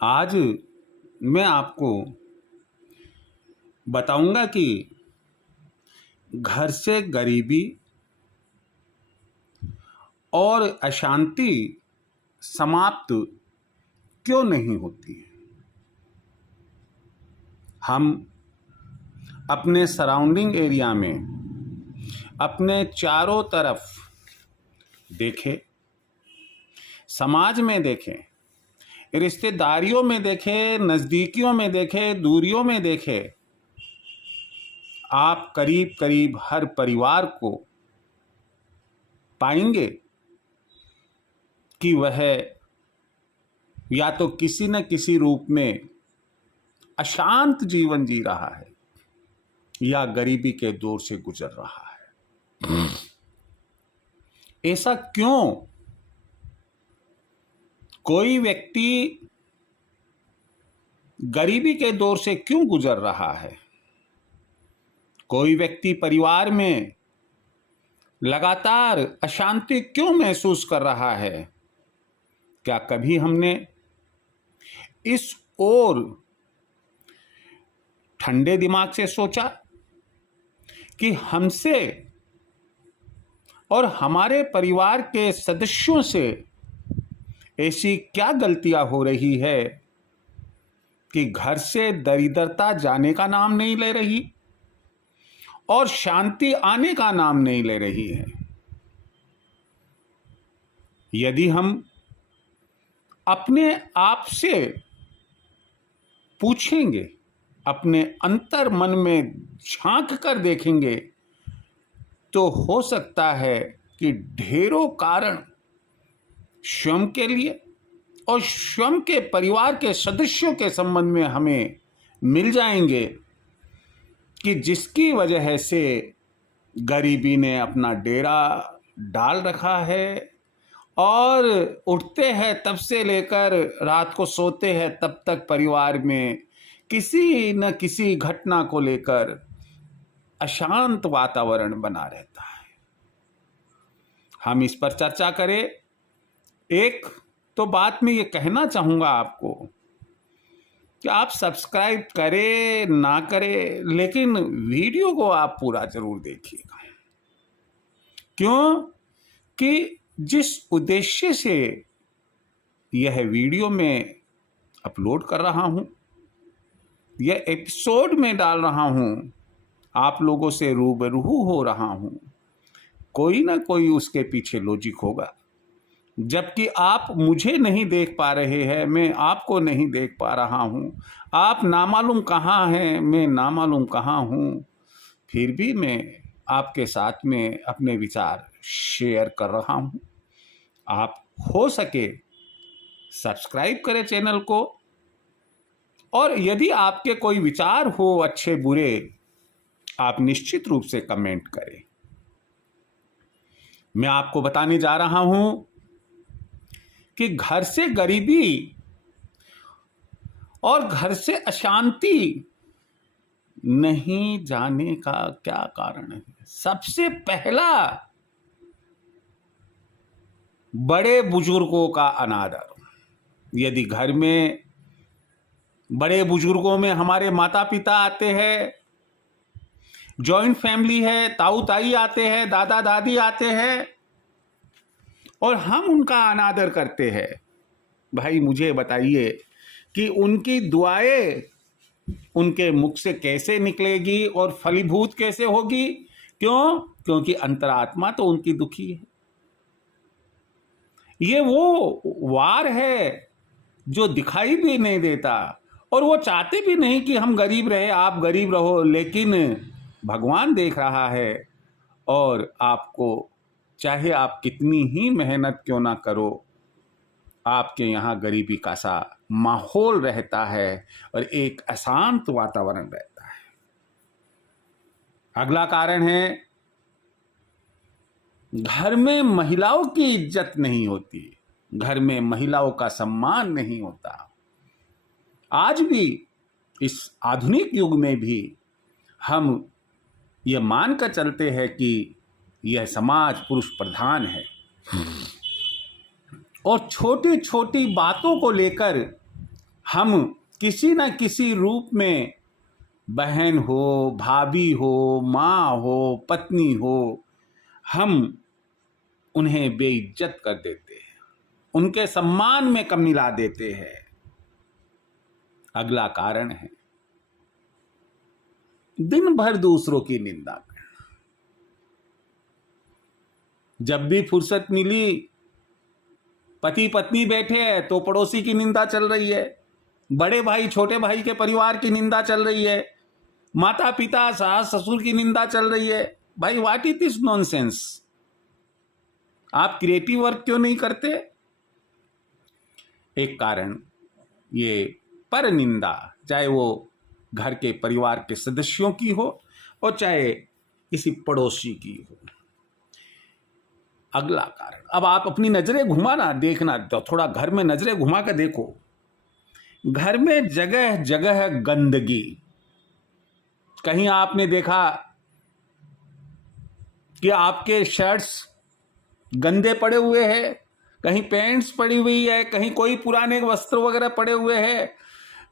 आज मैं आपको बताऊंगा कि घर से गरीबी और अशांति समाप्त क्यों नहीं होती है। हम अपने सराउंडिंग एरिया में अपने चारों तरफ देखें, समाज में देखें, रिश्तेदारियों में देखें, नज़दीकियों में देखें, दूरियों में देखें, आप करीब करीब हर परिवार को पाएंगे कि वह या तो किसी न किसी रूप में अशांत जीवन जी रहा है या गरीबी के दौर से गुजर रहा है। ऐसा क्यों? कोई व्यक्ति गरीबी के दौर से क्यों गुजर रहा है? कोई व्यक्ति परिवार में लगातार अशांति क्यों महसूस कर रहा है? क्या कभी हमने इस ओर ठंडे दिमाग से सोचा कि हमसे और हमारे परिवार के सदस्यों से ऐसी क्या गलतियां हो रही है कि घर से दरिद्रता जाने का नाम नहीं ले रही और शांति आने का नाम नहीं ले रही है? यदि हम अपने आप से पूछेंगे, अपने अंतर मन में झांक कर देखेंगे, तो हो सकता है कि ढेरों कारण स्वयं के लिए और स्वयं के परिवार के सदस्यों के संबंध में हमें मिल जाएंगे कि जिसकी वजह से गरीबी ने अपना डेरा डाल रखा है और उठते हैं तब से लेकर रात को सोते हैं तब तक परिवार में किसी न किसी घटना को लेकर अशांत वातावरण बना रहता है। हम इस पर चर्चा करें। एक तो बात मैं ये कहना चाहूँगा आपको कि आप सब्सक्राइब करें ना करें, लेकिन वीडियो को आप पूरा जरूर देखिएगा। क्यों कि जिस उद्देश्य से यह वीडियो मैं अपलोड कर रहा हूँ, यह एपिसोड में डाल रहा हूँ, आप लोगों से रूबरू हो रहा हूँ, कोई ना कोई उसके पीछे लॉजिक होगा। जबकि आप मुझे नहीं देख पा रहे हैं, मैं आपको नहीं देख पा रहा हूँ, आप नामालूम कहाँ हैं, मैं नामालूम कहाँ हूँ, फिर भी मैं आपके साथ में अपने विचार शेयर कर रहा हूँ। आप हो सके सब्सक्राइब करें चैनल को, और यदि आपके कोई विचार हो अच्छे बुरे, आप निश्चित रूप से कमेंट करें। मैं आपको बताने जा रहा हूं कि घर से गरीबी और घर से अशांति नहीं जाने का क्या कारण है। सबसे पहला, बड़े बुजुर्गों का अनादर। यदि घर में बड़े बुजुर्गों में हमारे माता पिता आते हैं, जॉइंट फैमिली है, ताऊ ताई आते हैं, दादा दादी आते हैं और हम उनका अनादर करते हैं, भाई मुझे बताइए कि उनकी दुआएं उनके मुख से कैसे निकलेगी और फलीभूत कैसे होगी? क्यों? क्योंकि अंतरात्मा तो उनकी दुखी है। ये वो वार है जो दिखाई भी नहीं देता, और वो चाहते भी नहीं कि हम गरीब रहे, आप गरीब रहो, लेकिन भगवान देख रहा है और आपको, चाहे आप कितनी ही मेहनत क्यों ना करो, आपके यहाँ गरीबी का सा माहौल रहता है और एक अशांत वातावरण रहता है। अगला कारण है, घर में महिलाओं की इज्जत नहीं होती, घर में महिलाओं का सम्मान नहीं होता। आज भी इस आधुनिक युग में भी हम ये मानकर चलते हैं कि यह समाज पुरुष प्रधान है और छोटी छोटी बातों को लेकर हम किसी न किसी रूप में, बहन हो, भाभी हो, माँ हो, पत्नी हो, हम उन्हें बेइज्जत कर देते हैं, उनके सम्मान में कमी ला देते हैं। अगला कारण है दिन भर दूसरों की निंदा करना। जब भी फुर्सत मिली, पति पत्नी बैठे हैं तो पड़ोसी की निंदा चल रही है, बड़े भाई छोटे भाई के परिवार की निंदा चल रही है, माता पिता सास ससुर की निंदा चल रही है। भाई व्हाट इज दिस नॉनसेंस? आप क्रिएटिव वर्क क्यों नहीं करते? एक कारण ये पर निंदा, चाहे वो घर के परिवार के सदस्यों की हो और चाहे किसी पड़ोसी की हो। अगला कारण, अब आप अपनी नजरें घुमाना, देखना, तो थोड़ा घर में नजरें घुमा कर देखो। घर में जगह जगह गंदगी। कहीं आपने देखा कि आपके शर्ट्स गंदे पड़े हुए हैं, कहीं पैंट्स पड़ी हुई है, कहीं कोई पुराने वस्त्र वगैरह पड़े हुए हैं,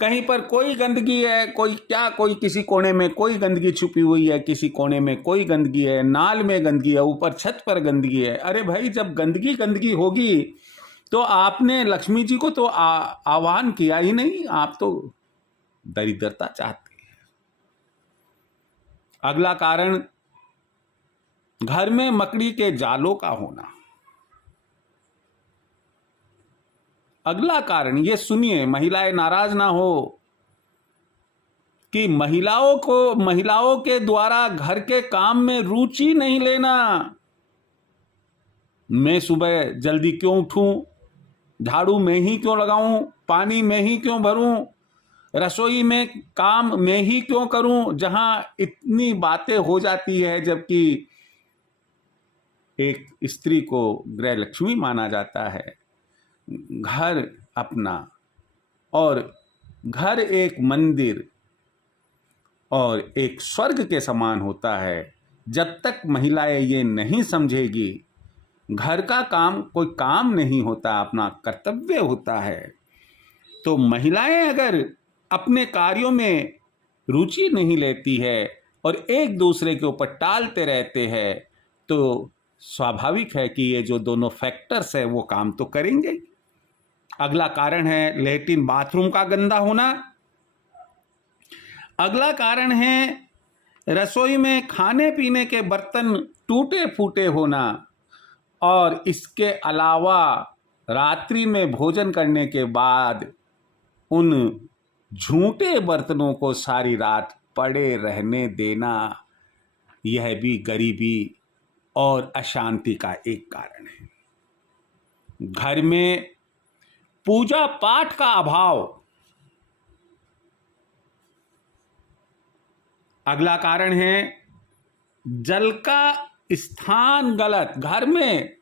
कहीं पर कोई गंदगी है, कोई क्या, कोई किसी कोने में कोई गंदगी छुपी हुई है, किसी कोने में कोई गंदगी है, नाल में गंदगी है, ऊपर छत पर गंदगी है। अरे भाई, जब गंदगी गंदगी होगी तो आपने लक्ष्मी जी को तो आह्वान किया ही नहीं, आप तो दरिद्रता चाहते हैं। अगला कारण, घर में मकड़ी के जालों का होना। अगला कारण, ये सुनिए, महिलाएं नाराज ना हो, कि महिलाओं के द्वारा घर के काम में रुचि नहीं लेना। मैं सुबह जल्दी क्यों उठूं, झाड़ू में ही क्यों लगाऊं, पानी में ही क्यों भरूं, रसोई में काम में ही क्यों करूं, जहां इतनी बातें हो जाती है, जबकि एक स्त्री को गृह लक्ष्मी माना जाता है। घर अपना और घर एक मंदिर और एक स्वर्ग के समान होता है। जब तक महिलाएं ये नहीं समझेगी, घर का काम कोई काम नहीं होता, अपना कर्तव्य होता है, तो महिलाएं अगर अपने कार्यों में रुचि नहीं लेती है और एक दूसरे के ऊपर टालते रहते हैं, तो स्वाभाविक है कि ये जो दोनों फैक्टर्स है वो काम तो करेंगे। अगला कारण है लैट्रिन बाथरूम का गंदा होना। अगला कारण है रसोई में खाने पीने के बर्तन टूटे फूटे होना। और इसके अलावा रात्रि में भोजन करने के बाद उन झूठे बर्तनों को सारी रात पड़े रहने देना, यह भी गरीबी और अशांति का एक कारण है। घर में पूजा पाठ का अभाव। अगला कारण है जल का स्थान गलत। घर में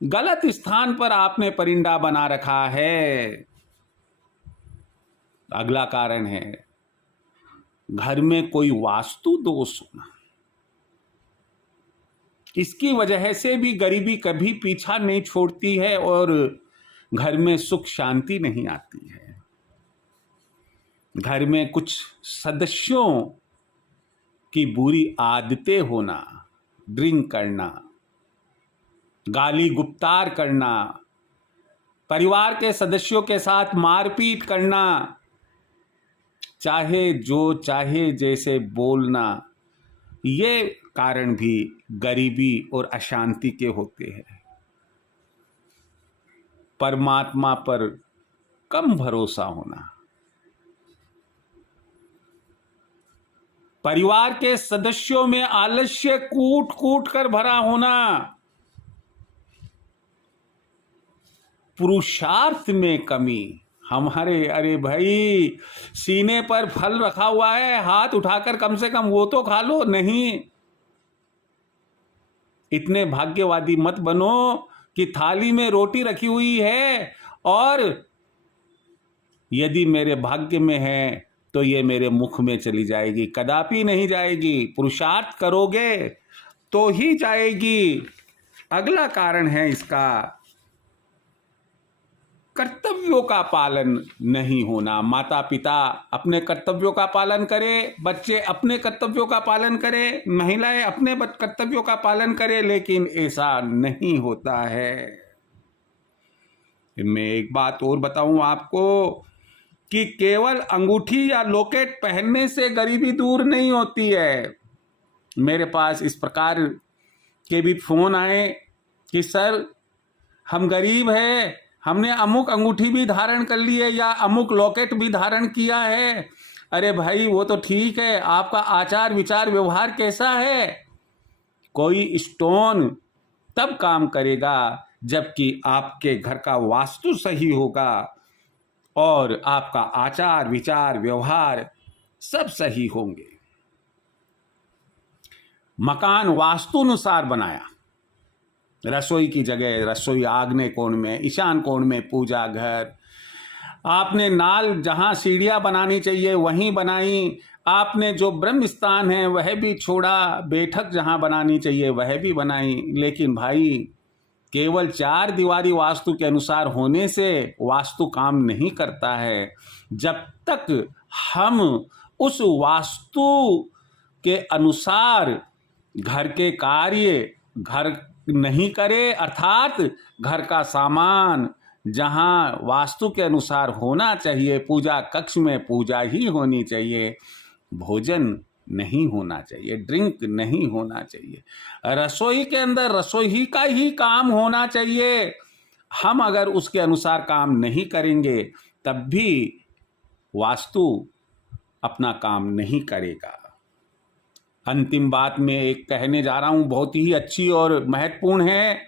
गलत स्थान पर आपने परिंदा बना रखा है। अगला कारण है घर में कोई वास्तु दोष होना। इसकी वजह से भी गरीबी कभी पीछा नहीं छोड़ती है और घर में सुख शांति नहीं आती है। घर में कुछ सदस्यों की बुरी आदतें होना, ड्रिंक करना, गाली गुप्तार करना, परिवार के सदस्यों के साथ मारपीट करना, चाहे जो चाहे जैसे बोलना, ये कारण भी गरीबी और अशांति के होते हैं। परमात्मा पर कम भरोसा होना, परिवार के सदस्यों में आलस्य कूट कूट कर भरा होना, पुरुषार्थ में कमी। हमारे अरे भाई, सीने पर फल रखा हुआ है, हाथ उठाकर कम से कम वो तो खा लो। नहीं, इतने भाग्यवादी मत बनो कि थाली में रोटी रखी हुई है और यदि मेरे भाग्य में है तो ये मेरे मुख में चली जाएगी, कदापि नहीं जाएगी। पुरुषार्थ करोगे तो ही जाएगी। अगला कारण है इसका कर्तव्यों का पालन नहीं होना। माता पिता अपने कर्तव्यों का पालन करें, बच्चे अपने कर्तव्यों का पालन करें, महिलाएं अपने कर्तव्यों का पालन करें, लेकिन ऐसा नहीं होता है। मैं एक बात और बताऊं आपको कि केवल अंगूठी या लॉकेट पहनने से गरीबी दूर नहीं होती है। मेरे पास इस प्रकार के भी फोन आए कि सर हम गरीब हैं, हमने अमुक अंगूठी भी धारण कर ली है या अमुक लॉकेट भी धारण किया है। अरे भाई वो तो ठीक है, आपका आचार विचार व्यवहार कैसा है? कोई स्टोन तब काम करेगा जबकि आपके घर का वास्तु सही होगा और आपका आचार विचार व्यवहार सब सही होंगे। मकान वास्तुनुसार बनाया, रसोई की जगह रसोई आग्नेय कोण में, ईशान कोण में पूजा घर, आपने नाल जहां सीढ़ियां बनानी चाहिए वहीं बनाई, आपने जो ब्रह्म स्थान है वह भी छोड़ा, बैठक जहां बनानी चाहिए वह भी बनाई। लेकिन भाई केवल 4 दीवारी वास्तु के अनुसार होने से वास्तु काम नहीं करता है। जब तक हम उस वास्तु के अनुसार घर के कार्य घर नहीं करे, अर्थात घर का सामान जहां वास्तु के अनुसार होना चाहिए, पूजा कक्ष में पूजा ही होनी चाहिए, भोजन नहीं होना चाहिए, ड्रिंक नहीं होना चाहिए, रसोई के अंदर रसोई का ही काम होना चाहिए। हम अगर उसके अनुसार काम नहीं करेंगे तब भी वास्तु अपना काम नहीं करेगा। अंतिम बात मैं एक कहने जा रहा हूं, बहुत ही अच्छी और महत्वपूर्ण है।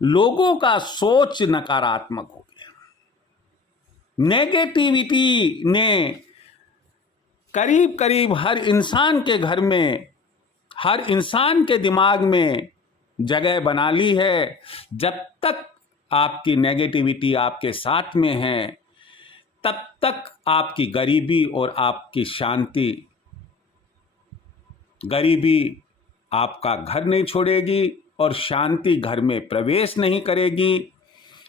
लोगों का सोच नकारात्मक हो गया। नेगेटिविटी ने करीब करीब हर इंसान के घर में, हर इंसान के दिमाग में जगह बना ली है। जब तक आपकी नेगेटिविटी आपके साथ में है तब तक आपकी गरीबी और आपकी शांति, गरीबी आपका घर नहीं छोड़ेगी और शांति घर में प्रवेश नहीं करेगी।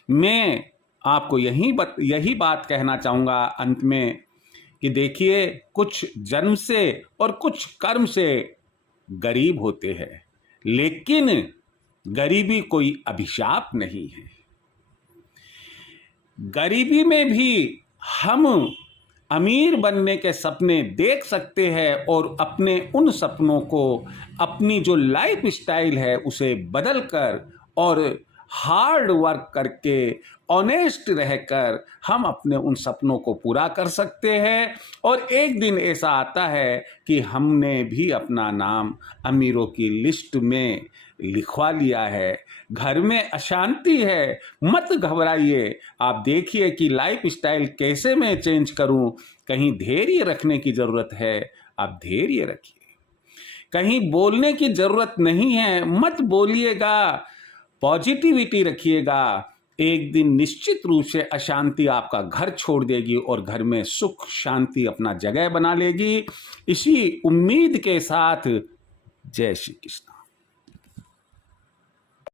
मैं आपको यही बात कहना चाहूँगा अंत में कि देखिए, कुछ जन्म से और कुछ कर्म से गरीब होते हैं, लेकिन गरीबी कोई अभिशाप नहीं है। गरीबी में भी हम अमीर बनने के सपने देख सकते हैं और अपने उन सपनों को, अपनी जो लाइफ स्टाइल है उसे बदलकर और हार्ड वर्क करके, ऑनेस्ट रहकर हम अपने उन सपनों को पूरा कर सकते हैं। और एक दिन ऐसा आता है कि हमने भी अपना नाम अमीरों की लिस्ट में लिखवा लिया है। घर में अशांति है, मत घबराइए, आप देखिए कि लाइफ स्टाइल कैसे मैं चेंज करूं। कहीं धैर्य रखने की जरूरत है, आप धैर्य रखिए। कहीं बोलने की जरूरत नहीं है, मत बोलिएगा, पॉजिटिविटी रखिएगा। एक दिन निश्चित रूप से अशांति आपका घर छोड़ देगी और घर में सुख शांति अपना जगह बना लेगी। इसी उम्मीद के साथ जय श्री कृष्ण।